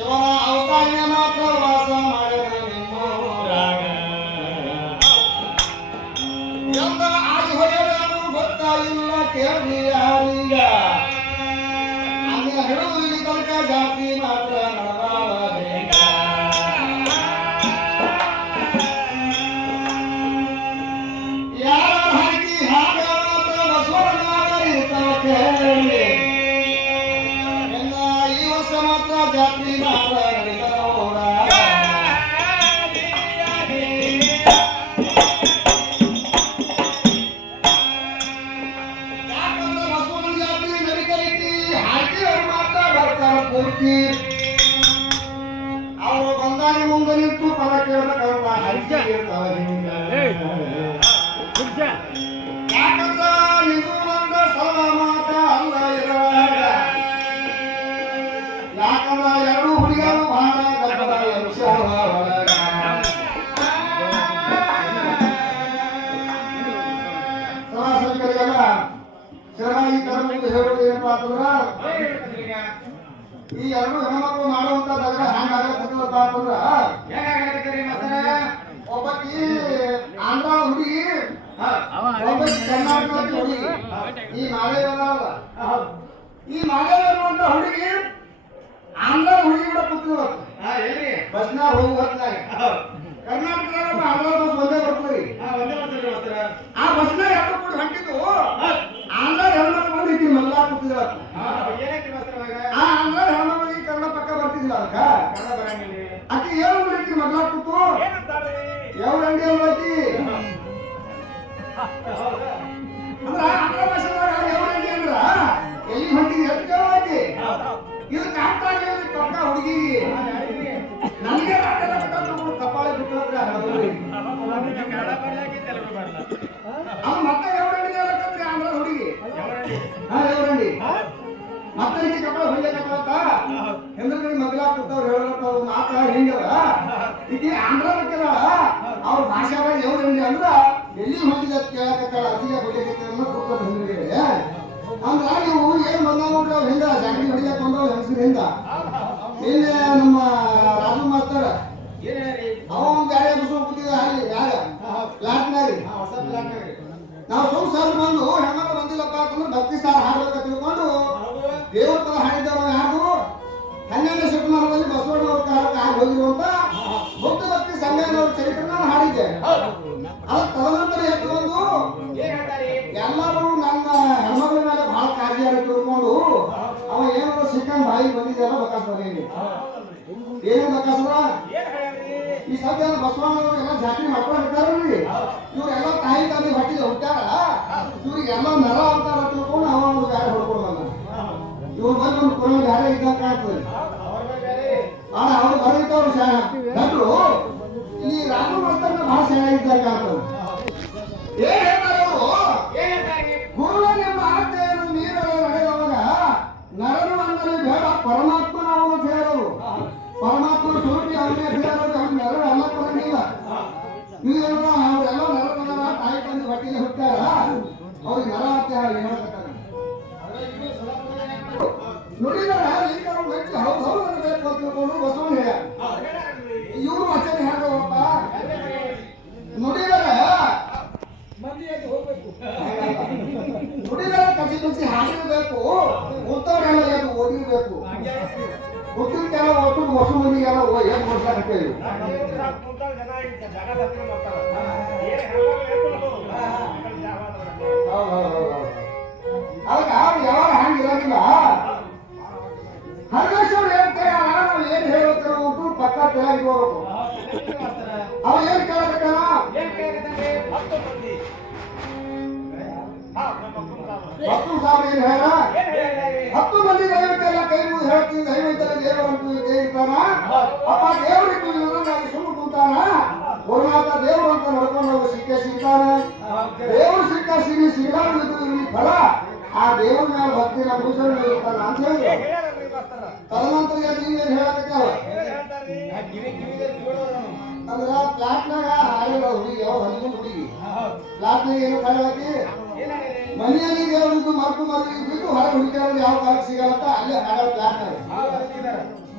准备好 ಪೂರ್ತಿ ಅವರು ಬಂದಾಗ ಮುಂದೆ ನಿಂತು ಪದ ಕೇಳ್ಬೇಕಂತ ಹರಿಕೆ ಇರ್ತಾವ ಹಿಂಗ ಯಾಕಂದ್ರ ಇದು ಒಂದ ಸಲ ಮಾತ ಅಲ್ಲ ಇರುವಾಗ. ಯಾಕಂದ್ರ ಎರಡು ಹುಡುಗರು ಈ ಎರಡು ಹೆಣ್ಮಕ್ಳು ಮಾಡುವಂತ ದಗದ ಹ್ಯಾಂಗ ಆಗತ್ತಪ್ಪ ಅಂತಂದ್ರ ಒಬ್ಬಕಿ ಆಂಧ್ರ ಹುಡುಗಿ ಒಬ್ಬಕಿ ಕರ್ನಾಟಕದ ಹುಡುಗಿ. ಈ ಅದಾವಲ್ಲ, ಈ ಇರುವಂತ ಹುಡುಗಿ ಆಂಧ್ರ ಹುಡುಗಿ ಕೂಡ ಕೂತಿರ್ಬೇಕು ಬಸ್ನಾಗ ಹೋಗುವ ಹೊತ್ನಾಗ ಕರ್ನಾಟಕದಾಗ ಒಬ್ಬ ಆಂಧ್ರ ಬಸ್ ಒಂದೇ ಬರ್ತದ್ರಿ ಆ ಬಸ್ನಾಗ ಎರಡು ಕೂಡ ಹಾಕಿದ್ದು ಆಂಧ್ರ ಹೆಣ್ಮಕ್ಳು ಬಂದು ಮಲ್ಲಾ ಮಲ್ಲ ಹುಡುಗಿ ನನಗೆ ಕಪಾಳೆ ಬಿಟ್ಟೋದ್ರೆ ಹಳಬರಿ ಅವ ಮತ್ತೆ ಯಾವ ಅಂಗಡಿ ಹೇಳಕತ್ರಿ ಆಂಧ್ರ ಹುಡುಗಿ? ಹಾ ಎವರಂಡಿ ಮತ್ತೆ ಇಲ್ಲಿ ಕಪಾಳ ಹೊಯ್ಯಕತ್ತ ಹೆಂದ್ರಗಡಿ ಮಗಲ ಕೂತವ್ರು ಹೇಳತ್ತಾವ ಮಾತ ಹಿಂಗದ ಈಗ ಆಂಧ್ರ ಬೇಕಲ್ಲ ಅವ್ರ ಭಾಷಾದಾಗ ಯಾವ್ರಂಡಿ ಅಂದ್ರ, ಎಲ್ಲಿ ಹೊಂಟಿದ ಕೇಳಕತ್ತಾಳ ಅತಿಗೆ ಹೊಯ್ಯಕತ್ತ ಅನ್ನೋ ಕೂತವ್ರು ಹೆಂದ್ರಗಡಿ ಅಂದ್ರ ನೀವು ಏನ್ ಬಂದಾವ ಹಿಂಗ? ಜಾಗಡಿ ಹೊಡಿಯಕ್ ಬಂದವ್ ಹೆಂಗಸ್ರ ಹಿಂಗ? ನಿನ್ನೆ ನಮ್ಮ ರಾಜು ಮಾಸ್ತರ ಅವ ಒಂದ್ ಗಾಡಿ ಬಸ್ ಕೂತಿದ್ದ ಅಲ್ಲಿ ಪ್ಲಾಟ್ನಾಗ ನಾವು ಸುಮ್ ಸರ್ ಬಂದು ಹೆಣ್ಮಕ್ಳು ಬಂದಿಲ್ಲಪ್ಪ ಅಂತಂದ್ರೆ ಭಕ್ತಿ ಸಾರ್ ಹಾಡ್ಬೇಕ ತಿಳ್ಕೊಂಡು ದೇವ್ರ ಪದ ಹಾಡಿದ್ದವ ಯಾರು? ಹನ್ನೆರಡನೇ ಶತಮಾನದಲ್ಲಿ ಬಸವಣ್ಣವ್ರ ಕಾಲಕ್ಕೆ ಆಗಿ ಹೋಗಿರುವಂತ ಮುಕ್ತ ಭಕ್ತಿ ಸಂಘನವ್ರ ಚರಿತ್ರೆ ನಾನು ಹಾಡಿದ್ದೆ. ಅದ ತದನಂತರ ಎತ್ಕೊಂಡು ಎಲ್ಲರೂ ನನ್ನ ಹೆಣ್ಮಕ್ಳ ಮೇಲೆ ಬಹಳ ಕಾಳಜಿಯಾಗಿ ತಿಳ್ಕೊಂಡು ಅವ ಏನಾದ್ರು ಸಿಕ್ಕಂಡ್ ಬಾಯಿಗೆ ಬಂದಿದ್ದೆಲ್ಲ ಏನೇನು ಬಕಾಸ್ರ ಈ ಸದ್ಯ ಬಸವಣ್ಣವರು ಎಲ್ಲ ಜಾತ್ರೆ ಮಾಡ್ಕೊಂಡು ಇರ್ತಾರಲ್ರಿ ಇವ್ರೆಲ್ಲ ತಾಯಿ ತಂದೆ ಹೊಟ್ಟಿಗೆ ಹುಟ್ಟಾರ ಇವ್ರಿಗೆಲ್ಲ ನರ ಅಂತಾರ ತಿಳ್ಕೊಂಡು ಅವ ಒಂದು ಗಾಡಿ ಹೊಡ್ಕೊಂಡು ಬಂದ ಇವ್ರು ಬಂದು ಒಂದು ಕೊನೆ ಗಾಡಿ ಇದ್ದಾಗ ಕಾಣ್ತದೆ. ಆಡ ಅವ್ರು ಈ ರಾಮ ಮಾಸ್ತರ್ನ ಬಹಳ ಕಾಣ್ತದೆ. ಏನ್ ಹುಟ್ಟಾರ ಅವ್ರಿಗೆ ನರ ಅಂತ ಹೇಳಿ ವ್ಯಕ್ತಿ ಹೌದು ಹೌದು ಅನ್ನಬೇಕು ಅಂತ ತಿಳ್ಕೊಂಡು ಬಸವನ್ ಹೇಳ ಇವ್ರು ವಚನ ಹೇಳೋಪ್ಪ ನುಡಿದರ ನುಡಿದರ ಕಸಿ ಕಸಿ ಹಾಕಿರ್ಬೇಕು. ಉತ್ತರ ಹೇಳಬೇಕು ಓದಿರ್ಬೇಕು. ಉತ್ತರಕ್ಕೆಲ್ಲ ಒಟ್ಟು ಹೊಸ ಮಂದಿಗೆಲ್ಲ ಏನು ಕೊಡ್ಸಾಕತ್ತೇವೆ ಅದಕ್ಕೆ ಅವ್ರು ಯಾವಾಗ ಹಂಗಿರೋದಿಲ್ಲ. ಹರಮೇಶ್ವರ್ ಹೇಳ್ತಾರೆ ನಾವು ಏನ್ ಹೇಳ್ತೇವೆ ಅಂತ ಪಕ್ಕ ತೆಳಗಿರ್ಬೇಕು ಅವ ಏನ್ ಕೇಳಕತ್ತಾನ ಹತ್ತು ಸಾವಿರ ಏನ್ ಹೇಳ ಹತ್ತು ಮಂದಿ ದೈವಕ್ಕೆಲ್ಲ ಕೈ ಮುಗಿದು ಹೇಳ್ತೀನಿ ದೈವತ್ತರ ದೇವರ ಅಂತ ಇರ್ತಾನ ಅಪ್ಪ ದೇವರಿಟ್ಟು ನಾನು ಸುಮ್ಮನೆ ಕುಂತಾನ? ಗುರುನಾಥ ದೇವರು ಅಂತ ನೋಡ್ಕೊಂಡು ಹೋಗಿ ಸಿಕ್ಕೇ ಸಿಗ್ತಾನ. ದೇವರು ಇದು ಇಲ್ಲಿ ಫಲ, ಆ ದೇವರ ಮೇಲೆ ಭಕ್ತಿ ನಮ್ಮ ಮುಸಲ್ ಇರ್ತಾನ ಅಂತ ಹೇಳಿ. ತದನಂತರ ನೀವೇನು ಹೇಳಕತ್ತಾವ ಅಂದ್ರ ಪ್ಲಾಟ್ನಾಗ ಹಾಡಿಲ್ಲ ಹುಡುಗಿ ಯಾವ ಹನಿಗೂ ಹುಡುಗಿ ಪ್ಲಾಟ್ನಾಗ ಏನು ಕಾಣಲತ್ತಿ ಮನೆಯಲ್ಲಿ ದೇವರಿದ್ದು ಮರ್ತು ಮರ್ತು ಬಿಟ್ಟು ಹೊರಗೆ ಹುಡುಕ್ಯಾವ್ರು ಯಾವ ಕಾಲಕ್ಕೆ ಸಿಗಲ್ಲ ಅಂತ ಅಲ್ಲೇ ಹಾಡೋ ಪ್ಲಾಟ್ನಾಗ.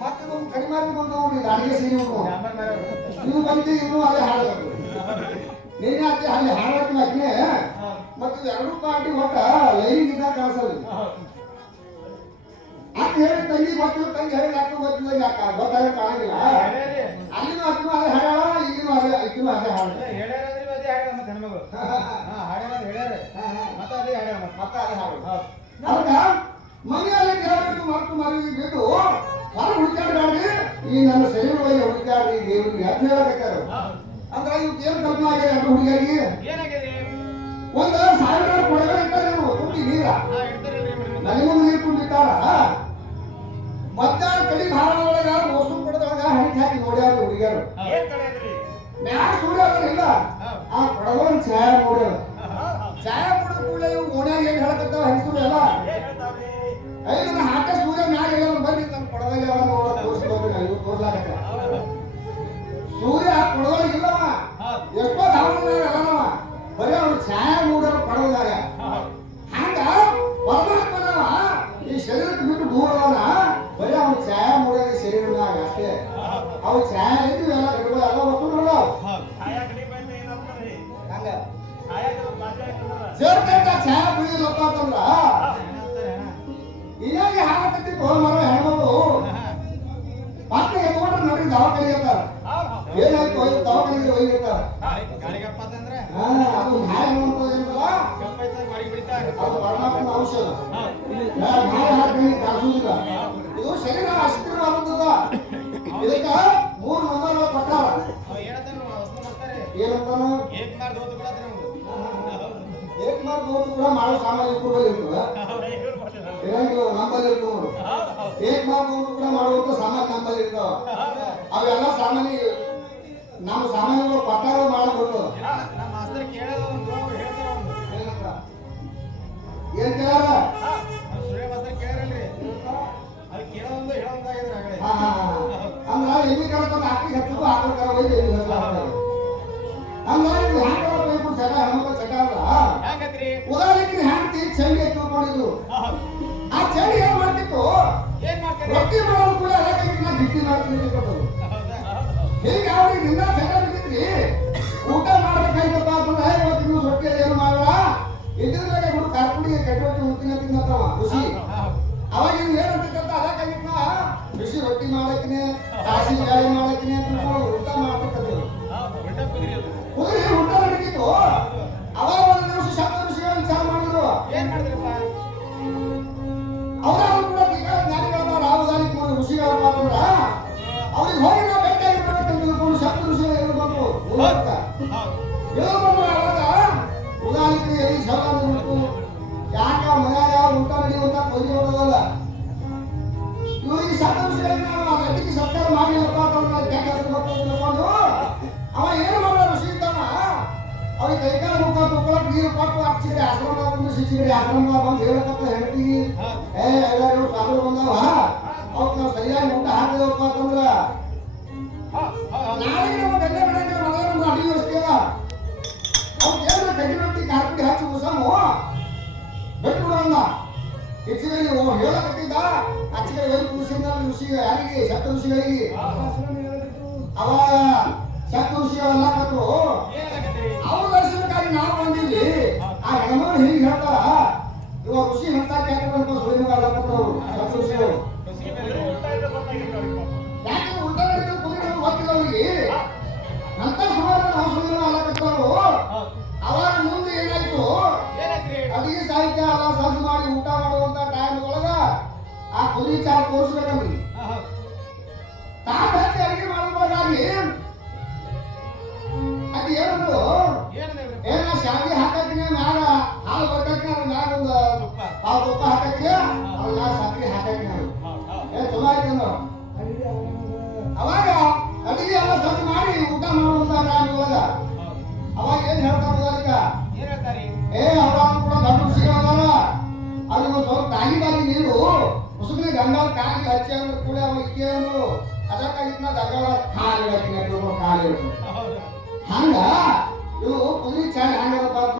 ಮತ್ತೆ ನಮ್ಗೆ ಕಡಿಮೆ ಬಂದು ನೋಡಿ ಅಡಿಗೆ ಸಿಗಿ ನೀವು ಬಂದು ಇನ್ನೂ ಅಲ್ಲೇ ಹಾಡಬೇಕು ನೀನೇ ಅತ್ತೆ ಅಲ್ಲಿ ಹಾಡಕ್ಕೆ ಮತ್ತು ಎರಡು ಪಾರ್ಟಿ ಒಟ್ಟ ಲೈನಿಂಗ್ ಇದ್ದಾಗ ಕಾಣಿಸಲ್ಲ. ಅಂತ ಹೇಳಿ ತಂಗಿ ಗೊತ್ತಿಲ್ಲ ತಂಗಿ ಹೇಳಿ ಅಕ್ಕ ಗೊತ್ತಿಲ್ಲ ಯಾಕ ಗೊತ್ತಾಗ ಕಾಣಂಗಿಲ್ಲ. ಅಲ್ಲಿನೂ ಅಕ್ಕನೂ ಅದೇ ಹಾಡ ಈಗಿನೂ ಅದೇ ಈಗಿನೂ ಅದೇ ಹಾಡ ಮನೆಯಲ್ಲಿ ದೇವರಿಗೆ ಮರೆತು ಮರವಿ ಬಿಟ್ಟು ಹೊರ ಹುಡುಕಾಡ್ಬೇಡ್ರಿ ಈ ನನ್ನ ಹುಡುಕಾಡ್ರಿ ದೇವ್ರಿಗೆ ಅಂತ ಅಂದ್ರೆ ಇವತ್ತು ಏನ್ ಕಲ್ಪನೆ ಆಗಿದೆ ಎರಡು ಹುಡುಗಿಯರಿಗೆ ನನಗೊಂದು ನೀರು ತುಂಬಿಟ್ಟಾರ ಮಧ್ಯಾಹ್ನ ಕಡಿ ಭಾರ ಒಳಗ ಮೋಸು ಕೊಡದೊಳಗ ಹಣಿಕೆ ಹಾಕಿ ನೋಡ್ಯಾರ ಹುಡುಗಿಯರು. ಮ್ಯಾಗ ಸುಳ್ಯಾರ ಇಲ್ಲ? ಆ ಕೊಡವನ್ ಛಾಯ ನೋಡ್ಯಾರ ಛಾಯ ಕೊಡ ಕೂಡಲೇ ಇವ್ ಓಣ್ಯಾಗ ಏನ್ ಹೇಳಕತ್ತಾವ ಹೆಂಗಸರು ಎಲ್ಲ ಐದು ಅವು ಛಾಯಾ ಐತಿ ಎಲ್ಲ ಕಟ್ಗಳು ಎಲ್ಲ ಒತ್ತುದ್ರಲ್ಲ ಹಂಗ. ಸೇರ್ಕಂತ ಛಾಯಾ ಬೀಳಿಲ್ಲಪ್ಪ ಅಂತಂದ್ರ? ಇನ್ನಾಗಿ ಹಾಕತ್ತಿತ್ತು ಮರ ಹೆಣ್ಮಕ್ಳು? ಮತ್ತೆ ಎತ್ಕೊಂಡ್ರೆ ನೋಡಿ ದವಾಖಾನೆ ಇರ್ತಾರ ಏನಾಯ್ತು ದವಾಖಾನೆಗೆ ಒಯ್ದಿರ್ತಾರ ಅದು ನ್ಯಾಯ ಏನಲ್ಲ ಅದು ಪರಮಾತ್ಮನ ಔಷಧ. ನ್ಯಾಯ ಹಾಕಿ ಕಾಣಿಸುವುದಿಲ್ಲ. ಇದು ಶರೀರ ಅಸ್ಥಿರವಾದದ್ದದ ಇದಕ್ಕ ಮೂರು ಏನಂತಾನು ಏಕ್ ಮಾರ್ಕ್ ಹೋದ್ರು ಕೂಡ ಮಾಡೋ ಸಾಮಾನ್ಯ ಕೂಡ ಇರ್ತದ. ಇರಂಗಿಲ್ಲ ನಂಬಲ್ಲಿ ಏಕ್ ಕೂಡ ಮಾಡುವಂತ ಸಾಮಾನ್ಯ ನಂಬಲ್ಲಿ ಇರ್ತಾವ ಅವೆಲ್ಲ ಸಾಮಾನ್ಯ ನಮ್ಮ ಸಾಮಾನ್ಯಗಳು ಪ್ರಕಾರ ಮಾಡಬಹುದು ಏನ್ ಕೇಳಾರ ಹಾ ಹಾ ಹಾ. ಎಲ್ಲಿ ಕೇಳ್ತಾರ ಆಕಳಿಗೆ ಹಚ್ಚದು ಆಕಳ ಒಯ್ದು ಎಲ್ಲಿ ಹ್ಯಾಂಗ ಬೇಕು ಹೆಣ್ಮಕ್ಳ ಅಲ್ಲ. ಉದಾಹರಣೆಗೆ ತಿಳ್ಕೊಂಡಿದ್ದು ಆ ಚಳಿ ಏನ್ ಮಾಡ್ತಿತ್ತು? ರೊಟ್ಟಿ ಮಾಡೋದು ಕೂಡ ಅದಕ್ಕೆ ನಾ ಗಿಟ್ಟಿ ಮಾಡ್ತೀನಿ ತಿಳ್ಕೊತದು ಹೀಗೆ ಅವ್ರಿಗೆ ನಿನ್ನ ಬಿದ್ದಿದ್ರಿ. ಊಟ ಮಾಡ್ಬೇಕಾಯ್ತಪ್ಪ ಅಂತಂದ್ರೆ "ಏ, ಇವತ್ತು ನೀವು ರೊಟ್ಟಿ ಏನು ಮಾಡಲ್ಲ ಇದ್ದಿದ್ರಾಗ ಇವ್ರು ಕಾರ್ಪುಡಿ ಕಟ್ಟಿ ಉತ್ತಿನ ತಿನ್ನತ್ತವ ಖುಷಿ. ಮಾಡಿದ್ರು ಅವರ ಕೂಡ ಬೇಕಾದ ಜ್ಞಾನಿಗಳನ್ನ ರಾಹುದಾರಿ ಋಷಿಗಳಪ್ಪ ಅಂತಂದ್ರ ಅವ್ರಿಗೆ ಹೋಗಿ ನಾವು ಭೇಟಿ ಆಗಿರ್ಬೇಕಂತ ತಿಳ್ಕೊಂಡು ಶಬ್ದ ಋಷಿಗಳು ಹೇಳ್ಬೇಕು ಮೂಲಕ ಹೇಳ್ಬೇಕು ಅವಾಗ ಉದಾಹರಣೆಗೆ ಎಲ್ಲಿ ಶಬ್ದ ಬಿಟ್ಟು ಯಾಕ ಮನ್ಯಾಗ ಊಟ ನಡೆಯುವಂತ ಕೊಯ್ದು ಹೋಗೋದಲ್ಲ ಇವ್ರಿಗೆ ಶಬ್ದ ಋಷಿಗಳಿಗೆ ನಾವು ಸತ್ಕಾರ ಮಾಡಿಲ್ಲಪ್ಪ ಅಂತ ಅವ ಏನು ಅವ್ರಿಗೆ ಕೈಕಾಲ ಮುಖ ತುಳ್ಕೊಳಕ್ ನೀರು ಕೊಟ್ಟು ಹಚ್ಚಿದ್ರೆ ಆಶ್ರಮ ಬಂದು ಶಿಚಿಗಡಿ ಆಶ್ರಮ ಬಂದು ಹೇಳಕತ್ತ ಹೆಂಡತಿ ಏ, ಎಲ್ಲರೂ ಸಾಧು ಬಂದವ ಅವಕ್ಕೆ ನಾವು ಸರಿಯಾಗಿ ಊಟ ಹಾಕಿದವಪ್ಪ ಅಂತಂದ್ರ. ನಾಳೆಗೆ ನಮ್ಮ ಬೆಣ್ಣೆ ಬಿಡಂಗಿಲ್ಲ ಮೊದಲ ನಮ್ಮ ಅಡಿಗೆ ವ್ಯವಸ್ಥೆ ಅದ ಅವ್ರಿಗೆ ಏನಾರ ರೊಟ್ಟಿ, ಕಾರ್ಪುಡಿ ಹಚ್ಚಿ ಮುಸಮು ಬಿಟ್ಬಿಡು ಅಂದ ಹೆಚ್ಚಿಗೆ ಹೇಳಕತ್ತಿದ್ದ. ಅಚ್ಚಿಗೆ ಕುಸಿದ ಋಷಿಗೆ, ಯಾರಿಗೆ? ಶಬ್ದ ಋಷಿಗಳಿಗೆ ಅವಾಗ ಋಷಿಗಳೆಲ್ಲ ಕತ್ತು ಅವ್ರ ದರ್ಶನಕ್ಕಾಗಿ ನಾವು ಬಂದಿದ್ವಿ. ಆ ಹೆಣ್ಮಗಳು ಹೀಗೆ ಹೇಳ್ತಾರ. ಇವಾಗ ಋಷಿ ಹಂತ ಕೇಳ್ಕೊಂಡು ಸುಳಿಮಗಾಲಕತ್ತವ್ರು ಶಬ್ದ ಋಷಿಗಳು ಯಾಕಂದ್ರೆ ಉಲ್ಟಾ ನಡೆದ ಕುದುರೆ ಗೊತ್ತಿಲ್ಲ ಅವ್ರಿಗೆ. ಅಂತ ಸುಮಾರು ನಾವು ಸುಳಿಮಗ ಅವರ ಅವಾಗ ಮುಂದೆ ಏನಾಯ್ತು? ಅಡಿಗೆ ಸಾಹಿತ್ಯ ಅಲ್ಲ ಸಜ್ಜು ಮಾಡಿ ಊಟ ಮಾಡುವಂತ ಟೈಮ್ ಒಳಗ ಆ ಕುದುರೆ ಚಾಲ ತೋರಿಸ್ಬೇಕಂದ್ರಿ. ತಾಟ್ ಹಚ್ಚಿ ಅಡಿಗೆ ಮಾಡುವಾಗಾಗಿ ಅದು ಏನಂದ್ರು ಏನ ಶಾವಿ ಹಾಕಕ್ಕಿನ ಮ್ಯಾಲ? ಹಾಲು ಬರ್ತಕ್ಕಿನ ಅದ್ರ ಮ್ಯಾಲ ಒಂದು ಹಾಲು ತುಪ್ಪ ಹಾಕಕ್ಕಿನ? ಅದ್ರ ಮ್ಯಾಲ ಸಕ್ಕರೆ ಹಾಕಕ್ಕಿನ? ಏ ಚಲೋ ಆಯ್ತಂದ್ರು ಅವಾಗ ಅಡಿಗೆ ಎಲ್ಲ ಸ್ವಚ್ಛ ಮಾಡಿ ಊಟ ಮಾಡುವಂತ ಟೈಮ್ ಒಳಗ ಅವಾಗ ಏನ್ ಹೇಳ್ತಾರ ಅದಕ್ಕ ಏ ಅವ್ರ ಕೂಡ ದೊಡ್ಡ ಸಿಗಲ್ಲ ಅದಕ್ಕೆ ಒಂದು ಸ್ವಲ್ಪ ತಾಗಿ ಬಾಗಿ ನೀರು ಮುಸುಕಿನ ಗಂಗಾಳ ಕಾಲಿಗೆ ಹಚ್ಚಿ ಅಂದ್ರೆ ಕೂಡ ಅವ ಇಕ್ಕೆ ಅಂದ್ರು. ಅದಕ್ಕಾಗಿತ್ತು ನಾ ಗಂಗಾಳ ಕಾಲು ಹಾಕಿ ಕಾಲು ಹಂಗ ಇವು ಕುದುರೆ ಚಾಯ್ ಹಂಗದಪ್ಪ